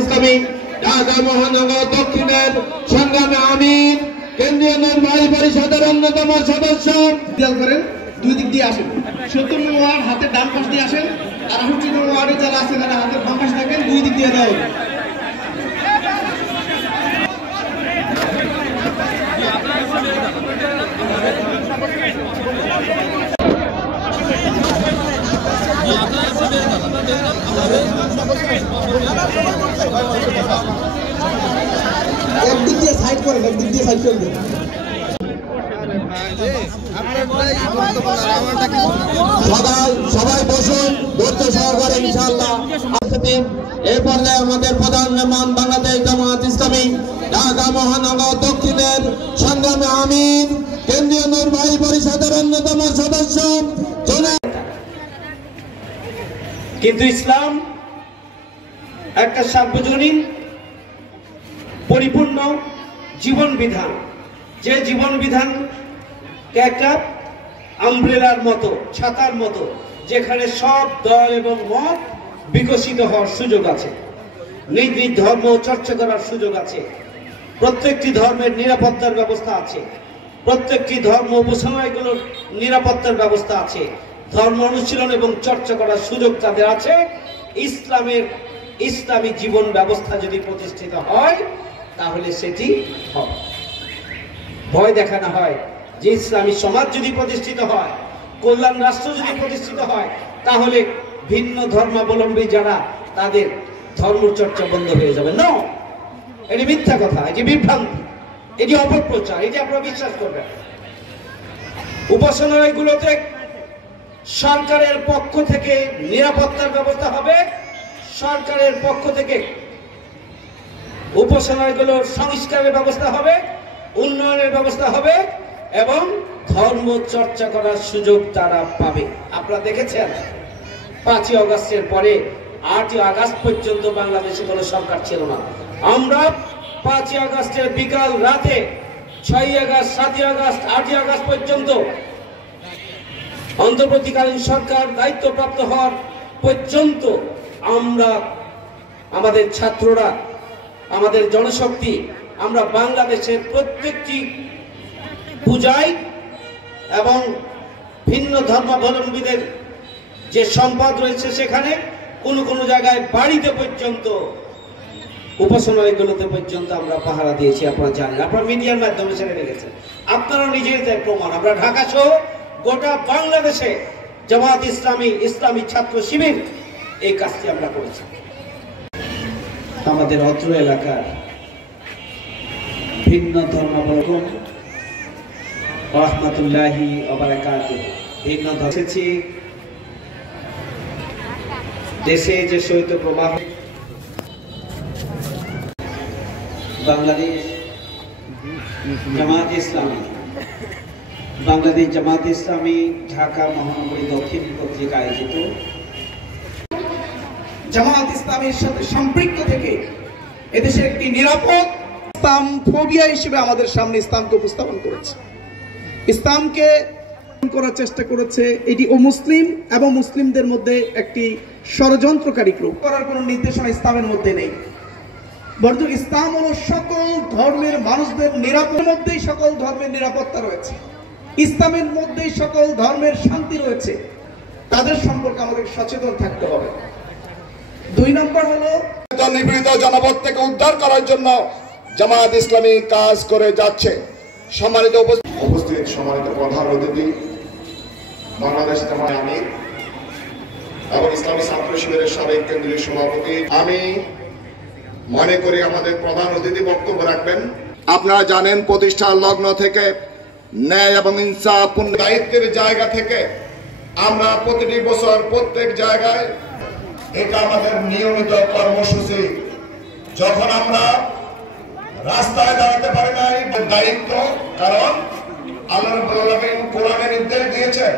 ইসলামী ঢাকা মহানগর দক্ষিণের সংগ্রামে আমির কেন্দ্রীয় নির্বাহী পরিষদের অন্যতম সদস্য করেন। দুই দিক দিয়ে আসেন, ৭০ নং ওয়ার্ড হাতের ডান পাশ দিয়ে আসেন, আর ৬৮ নং ওয়ার্ডে যারা আছেন তারা হাতের বাম পাশে থাকেন। দুই দিক দিয়ে দেওয়া একদিক দিয়ে সাইড করেন, একদিক দিয়ে সাইড করবেন। সবাই বসুন, ধৈর্য সহকারে ইনশাআল্লাহ। এই পর্যায়ে আমাদের প্রধান মেহমান বাংলাদেশ জামাত ইসলামী ঢাকা মহানগর দক্ষিণের সংগ্রামে আমির কেন্দ্রীয় নির্বাহী পরিষদের অন্যতম সদস্য। কিন্তু ইসলাম একটা সার্বজনীন পরিপূর্ণ জীবন বিধান, যে জীবন বিধান একটা আমব্রেলার মতো, ছাতার মতো, যেখানে সব দল এবং মত বিকশিত হওয়ার সুযোগ আছে, নিজ নিজ ধর্ম চর্চা করার সুযোগ আছে, প্রত্যেকটি ধর্মের নিরাপত্তার ব্যবস্থা আছে, প্রত্যেকটি ধর্ম উপাসনালয়গুলোর নিরাপত্তার ব্যবস্থা আছে, ধর্ম অনুশীলন এবং চর্চা করার সুযোগ তাদের আছে। ইসলামী জীবন ব্যবস্থা যদি প্রতিষ্ঠিত হয় তাহলে সেটি হবে। ভয় দেখানো হয় যে ইসলামী সমাজ যদি প্রতিষ্ঠিত হয়, কল্যাণ রাষ্ট্র যদি প্রতিষ্ঠিত হয়, তাহলে ভিন্ন ধর্মাবলম্বী যারা তাদের ধর্মচর্চা বন্ধ হয়ে যাবে। না, এটি মিথ্যা কথা, এটি বিভ্রান্তি, এটি অপপ্রচার, এটি আপনারা বিশ্বাস করবেন। উপাসনালয়গুলোতে সরকারের পক্ষ থেকে নিরাপত্তার ব্যবস্থা হবে, সরকারের পক্ষ থেকে উপাসনালয়গুলোর সংস্কারের ব্যবস্থা হবে, উন্নয়নের ব্যবস্থা হবে এবং ধর্ম চর্চা করার সুযোগ তারা পাবে। আপনারা দেখেছেন ৫ই আগস্টের পরে ৮ই আগস্ট পর্যন্ত বাংলাদেশে কোনো সরকার ছিল না। আমরা ৫ই আগস্টের বিকাল রাতে ৬ই আগস্ট, ৭ই আগস্ট, ৮ই আগস্ট পর্যন্ত অন্তর্বর্তীকালীন সরকার দায়িত্বপ্রাপ্ত হওয়ার পর্যন্ত আমরা, আমাদের ছাত্ররা, আমাদের জনশক্তি, আমরা বাংলাদেশের প্রত্যেকটি পূজায় এবং ভিন্ন ধর্মাবলম্বীদের যে সম্পদ রয়েছে সেখানে কোনো জায়গায় বাড়িতে পর্যন্ত, উপাসনালয়গুলোতে পর্যন্ত আমরা পাহারা দিয়েছি। আপনারা জানেন, আপনারা মিডিয়ার মাধ্যমে সেটা দেখেছেন, আপনারা নিজেদের প্রমাণ। আমরা ঢাকা সহ গোটা বাংলাদেশে জামাত ইসলামী ছাত্র শিবির এই কাজটি আমরা করেছি। আমাদের অত্র এলাকার ভিন্ন ধর্মাবলম্বী রাহমাতুল্লাহি ওয়া বারাকাতুহু ভিন্ন ধর্মেছি দেশে যে শৈত্য প্রবাহ, বাংলাদেশ জামাত ইসলামী ঢাকা মহানগরী দক্ষিণ কর্তৃক আয়োজিত জামাত ইসলামের সাথে সম্পৃক্ত থেকে এদেশের একটি নিরাপদ ইসলাম ফোবিয়া হিসেবে আমাদের সামনে ইসলামকে উপস্থাপন করেছে, ইসলামকে করার চেষ্টা করেছে। এটি অমুসলিম এবং মুসলিমদের মধ্যে একটি ষড়যন্ত্রকারী গ্রুপ করার কোনো নির্দেশনা ইসলামের মধ্যে নেই। বরং ইসলাম হলো সকল ধর্মের মানুষদের নিরাপত্তার মধ্যেই সকল ধর্মের নিরাপত্তা রয়েছে, ইসলামের মধ্যেই সকল ধর্মের শান্তি রয়েছে। তাদের সম্পর্কে আমাদের সচেতন থাকতে হবে। ২ নম্বর হলো নিপীড়িত জনপদ থেকে উদ্ধার করার জন্য জামাত ইসলামী কাজ করে যাচ্ছে। সম্মানিত উপস্থিত সম্মানিত প্রধান অতিথি, বাংলাদেশ জামাত আমির এবং ইসলামী ছাত্র শিবিরের সাবেক কেন্দ্রীয় সভাপতি, আমি মনে করি আমাদের প্রধান অতিথি বক্তব্য রাখবেন। আপনারা জানেন, প্রতিষ্ঠার লগ্ন থেকে ন্যায় এবং ইনসাফপূর্ণ দায়িত্বের জায়গা থেকে আমরা প্রতিটি বছর প্রত্যেক জায়গায়, এটা আমাদের নিয়মিত কর্মসূচি। যখন আমরা রাস্তায় দাঁড়াতে পারি না, দায়িত্ব, কারণ আল্লাহ রাব্বুল আলামিন কোরআনে নির্দেশ দিয়েছেন